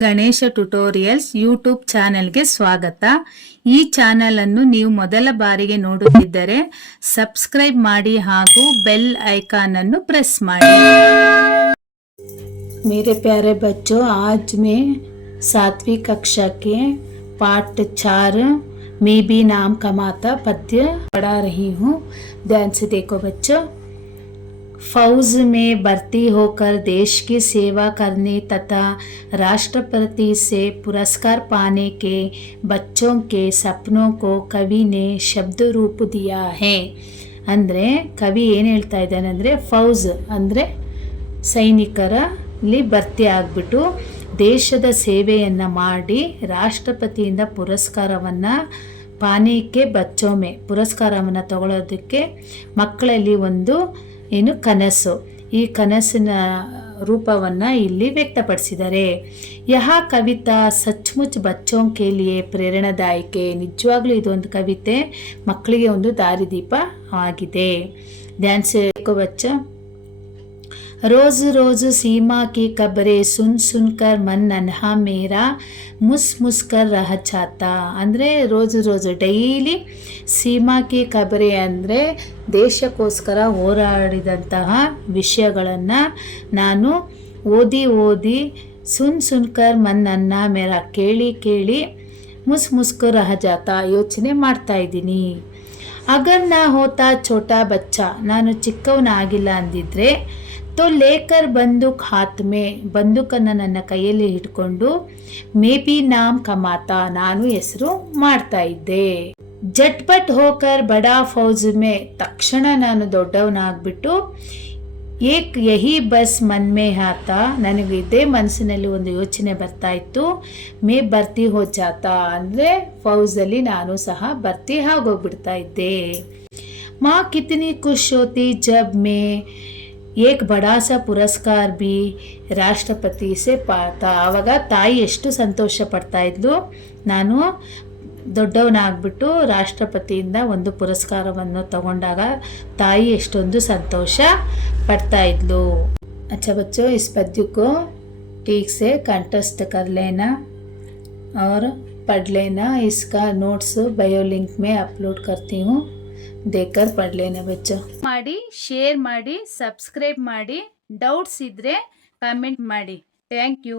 Ganesha tutorials YouTube ಚಾನೆಲ್ಗೆ ಸ್ವಾಗತ. ಈ ಚಾನೆಲ್ ಅನ್ನು ನೀವು ಮೊದಲ ಬಾರಿಗೆ ನೋಡುತ್ತಿದ್ದರೆ ಸಬ್ಸ್ಕ್ರೈಬ್ ಮಾಡಿ ಹಾಗೂ ಬೆಲ್ ಐಕಾನ್ ಅನ್ನು ಪ್ರೆಸ್ ಮಾಡಿ. मेरे प्यारे बच्चों, आज मैं 7वीं कक्षा के पाठ 4 मैं भी नाम कमाता पद्य पढ़ा रही हूँ. ध्यान से देखो बच्चों. फौज में भर्ती होकर देश की सेवा करने तथा राष्ट्रपति से पुरस्कार पाने के बच्चों के सपनों को कवि ने शब्द रूप दिया है. ಅಂದರೆ ಕವಿ ಏನು ಹೇಳ್ತಾ ಇದ್ದಾನೆ ಅಂದರೆ, ಫೌಜ್ ಅಂದರೆ ಸೈನಿಕರಲ್ಲಿ ಭರ್ತಿ ಆಗಿಬಿಟ್ಟು ದೇಶದ ಸೇವೆಯನ್ನು ಮಾಡಿ ರಾಷ್ಟ್ರಪತಿಯಿಂದ ಪುರಸ್ಕಾರವನ್ನು ಪಾನೀಕೆ ಬಚ್ಚೋಮೆ ಪುರಸ್ಕಾರವನ್ನು ತಗೊಳ್ಳೋದಕ್ಕೆ ಮಕ್ಕಳಲ್ಲಿ ಒಂದು ಏನು ಕನಸು, ಈ ಕನಸಿನ ರೂಪವನ್ನು ಇಲ್ಲಿ ವ್ಯಕ್ತಪಡಿಸಿದ್ದಾರೆ. ಯಹ ಕವಿತಾ ಸಚ್ಮುಚ್ ಬಚ್ಚೋಂ ಕೆ ಲಿಯೆ ಪ್ರೇರಣಾದಾಯಕ. ನಿಜವಾಗ್ಲೂ ಇದೊಂದು ಕವಿತೆ ಮಕ್ಕಳಿಗೆ ಒಂದು ದಾರಿದೀಪ ಆಗಿದೆ. ಧ್ಯಾನ್ ಸೆ देखो बच्चा. रोज रोज सीमा की खबरें सुन सुनकर मन नन्हा मेरा मुस मुस कर रह जाता. ಅಂದರೆ ರೋಜು ರೋಜು ಡೈಲಿ ಸೀಮಾ ಕಿ ಖಬರೆ ಅಂದರೆ ದೇಶಕ್ಕೋಸ್ಕರ ಹೋರಾಡಿದಂತಹ ವಿಷಯಗಳನ್ನು ನಾನು ಓದಿ ಓದಿ ಸುನ್ ಸುನ್ಕರ್ ಮನ್ ನನ್ನ ಮೇರ ಕೇಳಿ ಕೇಳಿ ಮುಸ್ ಮುಸ್ಕರ್ ರಹ ಜಾತ ಯೋಚನೆ ಮಾಡ್ತಾ ಇದ್ದೀನಿ. ಅಗರ್ ನಾ ಹೋತಾ ಛೋಟಾ ಬಚ್ಚ, ನಾನು ಚಿಕ್ಕವನಾಗಿಲ್ಲ ಅಂದಿದ್ರೆ ತೋ ಲೇಕರ್ ಬಂದೂಕ್ ಹಾತ್ ಮೇ, ಬಂದೂಕನ್ನು ನನ್ನ ಕೈಯಲ್ಲಿ ಹಿಡ್ಕೊಂಡು ಮೇ ಬಿ ನಾಮ್ ಕಮಾತಾ, ನಾನು ಹೆಸರು ಮಾಡ್ತಾ ಇದ್ದೆ. ಜಟ್ಪಟ್ ಹೋಕರ್ ಬಡಾ ಫೌಜ್ ಮೇ, ತಕ್ಷಣ ನಾನು ದೊಡ್ಡವನಾಗ್ಬಿಟ್ಟು ಏಕ್ ಯಹಿ ಬಸ್ ಮನ್ ಮೇ ಹಾತ, ನನಗೆ ಇದೇ ಮನಸ್ಸಿನಲ್ಲಿ ಒಂದು ಯೋಚನೆ ಬರ್ತಾ ಇತ್ತು. ಮೇ ಬರ್ತಿ ಹೋ ಜಾತಾ ಅಂದರೆ ಫೌಜಲ್ಲಿ ನಾನು ಸಹ ಭರ್ತಿ ಆಗೋಗ್ಬಿಡ್ತಾ ಇದ್ದೆ. ಮಾ ಕಿತನಿ ಖುಷ್ ಹೋತಿ ಜಬ್ ಮೇ ಏಕ್ ಬಡಾ ಸಾ ಪುರಸ್ಕಾರ ಬಿ ರಾಷ್ಟ್ರಪತಿ ಸೆ ಪಾತಾ. ಆವಾಗ ತಾಯಿ ಎಷ್ಟು ಸಂತೋಷ ಪಡ್ತಾ ಇದ್ಲು, ನಾನು ದೊಡ್ಡವನಾಗ್ಬಿಟ್ಟು ರಾಷ್ಟ್ರಪತಿಯಿಂದ ಒಂದು ಪುರಸ್ಕಾರವನ್ನು ತಗೊಂಡಾಗ ತಾಯಿ ಎಷ್ಟೊಂದು ಸಂತೋಷ ಪಡ್ತಾ ಇದ್ಲು. अच्छा बच्चों, इस पद्य को ठीक से कंठस्थ कर लेना और पढ़ लेना. इसका नोट्स बायो लिंक में अपलोड करती हूँ, देखकर पढ़ लेना बच्चों. ಮಾಡಿ, ಶೇರ್ ಮಾಡಿ, ಸಬ್ಸ್ಕ್ರೈಬ್ ಮಾಡಿ. ಡೌಟ್ಸ್ ಇದ್ರೆ ಕಮೆಂಟ್ ಮಾಡಿ. Thank you.